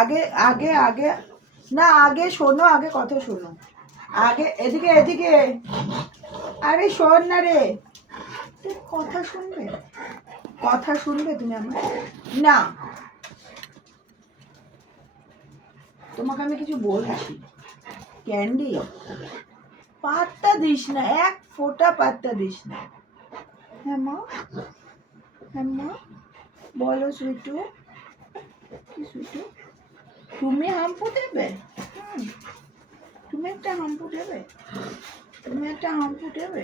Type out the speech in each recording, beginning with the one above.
আগে আগে আগে না, আগে শোনো, আগে কথা শোনো, আগে এদিকে এদিকে। আরে শোন না রে, কথা শুনবে, কথা শুনবে তুমি আমার? না, তোমাকে আমি কিছু বলছি। ক্যান্ডি, পাত্তা দিস না, এক ফোঁটা পাত্তা দিস না। হ্যাঁ মা, হ্যাঁ মা, বলো সুইটু, কি সুইটু? তুমি হাম্পু দেবে? তুমি একটা হাম্পু দেবে? তুমি একটা হাম্পু দেবে?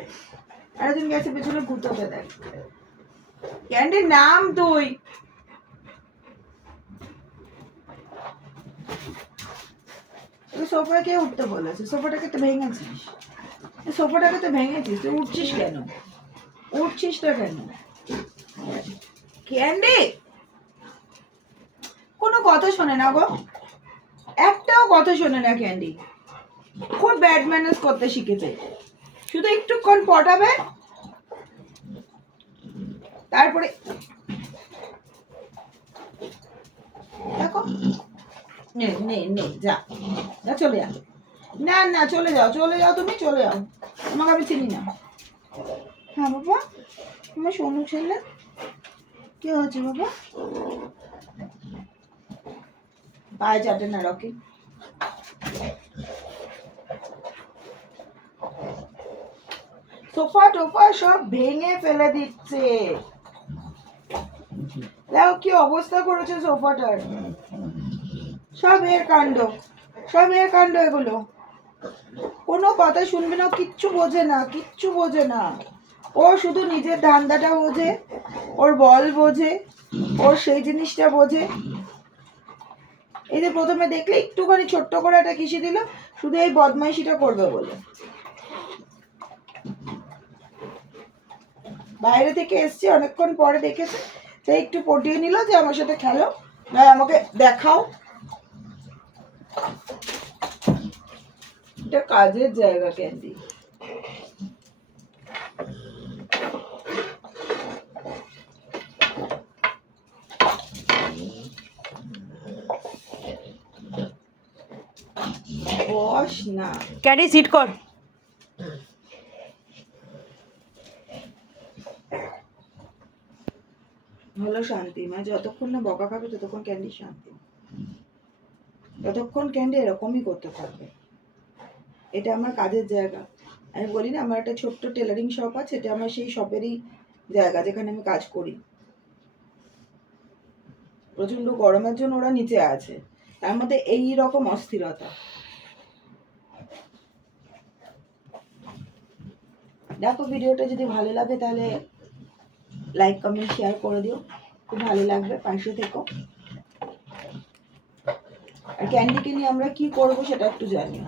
আরে তুমি গেছে পেছনে গুঁতোতে দেখ। ক্যান্ডির নাম তুই। সোফায় কে উঠতে বলেছে? সোফাটাকে তো ভেঙেছিস, সোফাটাকে তো ভেঙেছিস, তুই উঠছিস কেন? উঠছিস না কেন? ক্যান্ডি কোনো কথা শোনে না গো, একটাও কথা শোনে না ক্যান্ডি। খুব ব্যাড ম্যানেজ করতে শিখেছে, শুধু একটুক্ষণ পটাবে, তারপরে দেখো, নে নে নে, যা যা, চলে যা। না না, চলে যাও, চলে যাও, তুমি চলে যাও, তোমাকে আমি চিনি না। হ্যাঁ বাবা, তোমার সোনু ছেলে, কি হয়েছে বাবা? পায়ে চাটে না রকি। সোফা টোফা সব ভেঙে ফেলে দিচ্ছে, দেখো কি অবস্থা করেছে সোফাটার। সব এর কাণ্ড, সব এর কাণ্ড এগুলো। কোনো কথা শুনবে না, কিচ্ছু বোঝে না, কিচ্ছু বোঝে না। ও শুধু নিজের ধান্দাটা বোঝে, ওর বল বোঝে, ওর সেই জিনিসটা বোঝে। এই যে প্রথমে দেখলে একটুখানি ছোট্ট করে একটা কিসি দিল, শুধু এই বদমাইশিটা করবে বলে। বাইরে থেকে এসছে, অনেকক্ষণ পরে দেখেছে, তাই একটু পটিয়ে নিল যে আমার সাথে খেলো, নয় আমাকে দেখাও। এটা কাজের জায়গা ক্যান্ডি। বস না ক্যান্ডি, সিট কর। হলো শান্তি, মানে যতক্ষণ না বকা খাবে ততক্ষণ ক্যান্ডি শান্তি, ততক্ষণ ক্যান্ডি এরকমই করতে থাকবে। এটা আমার কাজের জায়গা। আমি বলি না, আমার একটা ছোট্ট টেলারিং শপ আছে, এটা আমার সেই শপেরই জায়গা যেখানে আমি কাজ করি। প্রচন্ড গরমের জন্য ওরা নিচে আছে, তার মধ্যে এই রকম অস্থিরতা। দেখো, ভিডিওটা যদি ভালো লাগে তাহলে লাইক কমেন্ট শেয়ার করে দিও, খুব ভালো লাগবে, পাশে থেকো। আর ক্যান্ডিকে নিয়ে আমরা কি করবো সেটা একটু জানিও।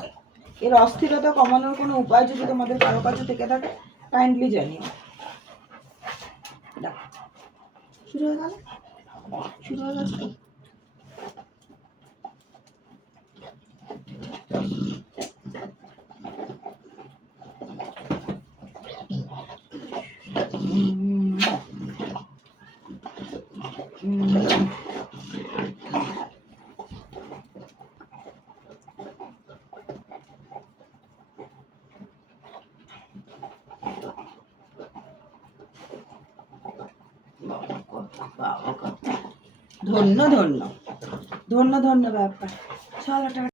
এর অস্থিরতা কমানোর কোনো উপায় যদি তোমাদের কারো কাছে থেকে থাকে, কাইন্ডলি জানিও। শুরু হয়ে গেল, শুরু হয়ে গেছে। ধন্য ধন্য ধন্য ধন্য ব্যাপার। চলো।